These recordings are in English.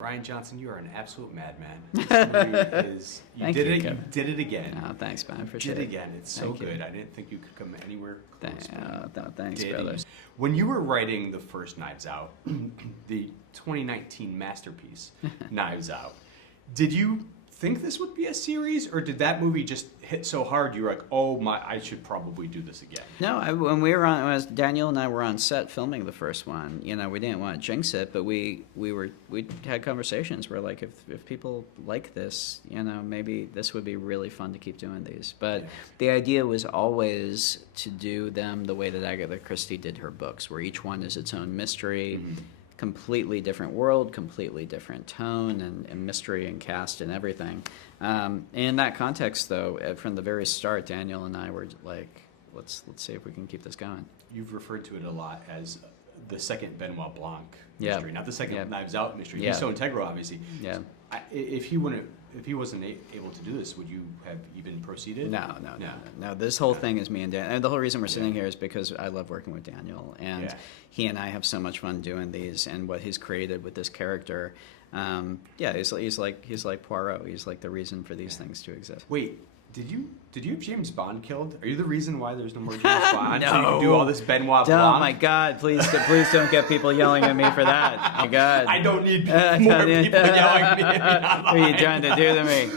Rian Johnson, you are an absolute madman. This movie is you Thank did you, it. Kevin. You did it again. Oh, thanks, man. I You appreciate did it it. again. It's so Thank you. good. I didn't think you could come anywhere close. Thanks, Did brother. you? When you were writing the first Knives Out, the 2019 masterpiece, Knives Out, did you think this would be a series, or did that movie just hit so hard you were like, oh my, I should probably do this again? No, as Daniel and I were on set filming the first one, we didn't want to jinx it, but we had conversations where like if people like this, maybe this would be really fun to keep doing these. But Yeah. the idea was always to do them the way that Agatha Christie did her books, where each one is its own mystery. Mhm. Completely different world, completely different tone and mystery and cast and everything. In that context, though, from the very start, Daniel and I were like, let's see if we can keep this going. You've referred to it a lot as the second Benoit Blanc Yeah. mystery, not the second Yeah. Knives Out mystery. Yeah. He's so integral, obviously. Yeah. If he wasn't able to do this, would you have even proceeded? No. This whole thing is me and Dan. And the whole reason we're sitting here is because I love working with Daniel, and Yeah. he and I have so much fun doing these. And what he's created with this character, he's like Poirot. He's like the reason for these things to exist. Wait, did you have James Bond killed? Are you the reason why there's no more James Bond? So you No. can do all this Benoit Blanc? Oh my God! Please don't get people yelling at me for that. Oh my God! I don't need more people yelling at me. What are you trying to do to me?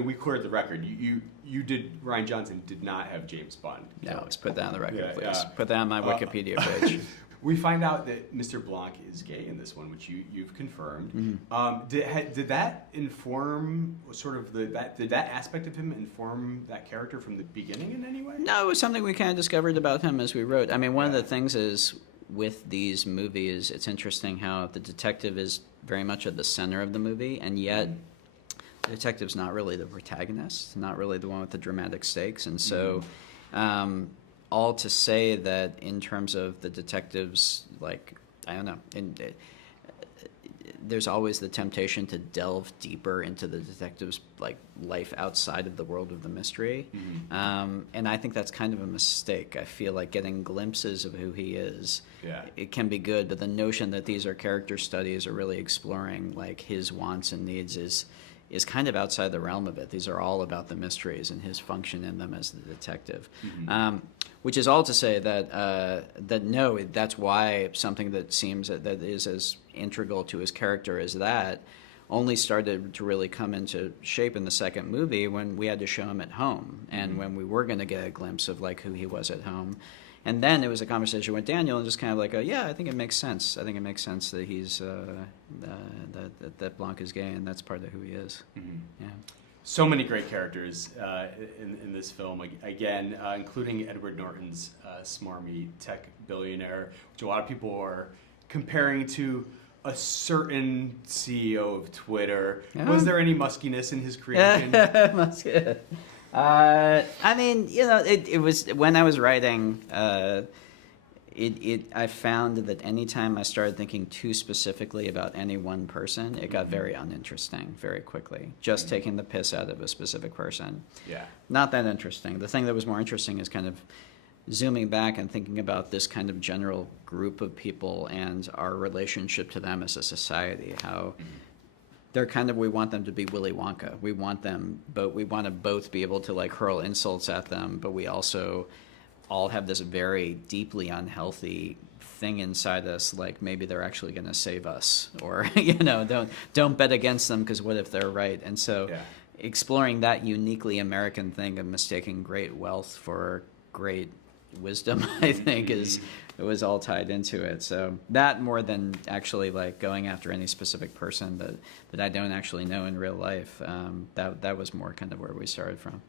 We cleared the record. You did. Rian Johnson did not have James Bond. No, let's put that on the record, Yeah, please. yeah. Put that on my Wikipedia page. We find out that Mr. Blanc is gay in this one, which you've confirmed. Mm-hmm. Did that inform sort of did that aspect of him inform that character from the beginning in any way? No, it was something we kind of discovered about him as we wrote. I mean, one of the things is with these movies, it's interesting how the detective is very much at the center of the movie, and yet the detective's not really the protagonist, not really the one with the dramatic stakes. And so, all to say that in terms of the detectives, like, I don't know, there's always the temptation to delve deeper into the detective's like life outside of the world of the mystery, and I think that's kind of a mistake. I feel like getting glimpses of who he is, it can be good, but the notion that these are character studies or really exploring like his wants and needs is kind of outside the realm of it. These are all about the mysteries and his function in them as the detective. Which is all to say that no, that's why something that seems that is as integral to his character as that only started to really come into shape in the second movie when we had to show him at home, and when we were going to get a glimpse of like who he was at home. And then it was a conversation with Daniel, and just kind of like, I think it makes sense. I think it makes sense that he's that Blanc is gay, and that's part of who he is. Yeah. So many great characters in this film, again, including Edward Norton's smarmy tech billionaire, which a lot of people are comparing to a certain CEO of Twitter. Yeah. Was there any muskiness in his creation? I mean, it was when I was writing. I found that anytime I started thinking too specifically about any one person, it got very uninteresting very quickly. Just taking the piss out of a specific person. Yeah. Not that interesting. The thing that was more interesting is kind of zooming back and thinking about this kind of general group of people and our relationship to them as a society. How they're kind of, we want them to be Willy Wonka. We want to both be able to like hurl insults at them, but we also all have this very deeply unhealthy thing inside us, like maybe they're actually going to save us, or don't bet against them because what if they're right? And so exploring that uniquely American thing of mistaking great wealth for great wisdom, I think it was all tied into it. So that, more than actually like going after any specific person that I don't actually know in real life, that was more kind of where we started from.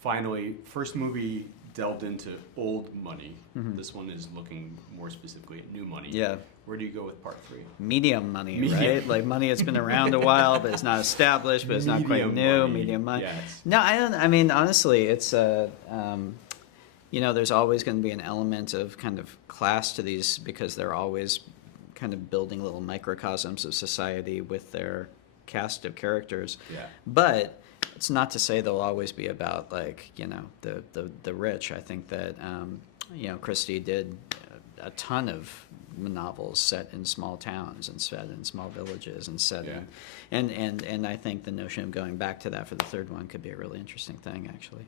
Finally, first movie delved into old money. This one is looking more specifically at new money. Yeah. Where do you go with part 3? Medium money, right? Like money that's been around a while, but it's not established, but it's not quite new. Medium money. Yes. No, I don't. I mean, honestly, it's there's always going to be an element of kind of class to these because they're always kind of building little microcosms of society with their cast of characters. Yeah. But it's not to say they'll always be about like the rich. I think that Christie did a ton of novels set in small towns and set in small villages and set in, and I think the notion of going back to that for the third one could be a really interesting thing, actually.